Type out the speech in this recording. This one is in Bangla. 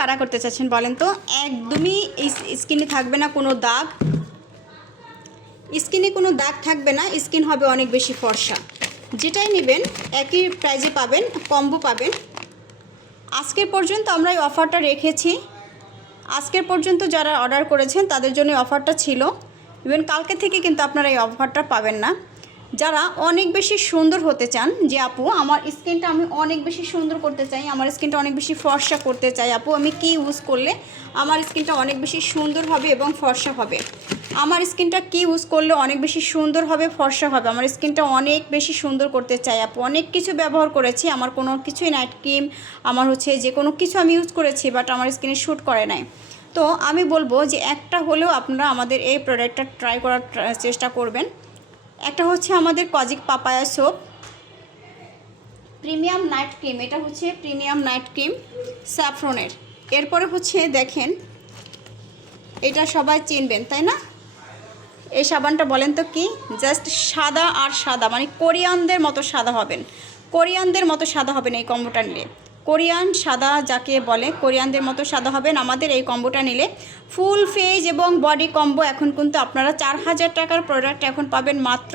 কারা করতে চাচ্ছেন বলেন তো? একদমই স্কিনে থাকবে না কোনো দাগ, স্কিনে কোনো দাগ থাকবে না, স্কিন হবে অনেক বেশি ফর্সা। যেটাই নেবেন একই প্রাইজে পাবেন, কম্বো পাবেন। আজকের পর্যন্ত আমরা এই অফারটা রেখেছি, আজকের পর্যন্ত যারা অর্ডার করেছেন তাদের জন্য অফারটা ছিল। ইভেন কালকে থেকে কিন্তু আপনারা এই অফারটা পাবেন না। যারা অনেক বেশি সুন্দর হতে চান, যে আপু আমার স্কিনটা আমি অনেক বেশি সুন্দর করতে চাই, আমার স্কিনটা অনেক বেশি ফর্সা করতে চাই, আপু আমি কি ইউজ করলে আমার স্কিনটা অনেক বেশি সুন্দর হবে এবং ফর্সা হবে, আমার স্কিনটা কি ইউজ করলে অনেক বেশি সুন্দর হবে ফর্সা হবে, আমার স্কিনটা অনেক বেশি সুন্দর করতে চাই আপু, অনেক কিছু ব্যবহার করেছি, আমার কোনো কিছুই নাইট ক্রিম আমার হচ্ছে যে কোনো কিছু আমি ইউজ করেছি বাট আমার স্কিনে শ্যুট করে নাই। তো আমি বলবো যে একটা হলেও আপনারা আমাদের এই প্রোডাক্টটা ট্রাই করার চেষ্টা করবেন। একটা হচ্ছে আমাদের kojic papaya soap premium night cream, এটা হচ্ছে প্রিমিয়াম নাইট ক্রিম স্যাফরনের। এরপরে হচ্ছে দেখেন, এটা সবাই চিনবেন তাই না? এই সাবানটা বলেন তো কি? জাস্ট সাদা আর সাদা, মানে কোরিয়ানদের মতো সাদা হবেন, কোরিয়ানদের মতো সাদা হবেন এই কম্বোটা নিলে। কোরিয়ান সাদা যাকে বলে, কোরিয়ানদের মতো সাদা হবেন আমাদের এই কম্বোটা নিলে। ফুল ফেস এবং বডি কম্বো এখন কিন্তু আপনারা 4000 টাকার প্রোডাক্ট এখন পাবেন মাত্র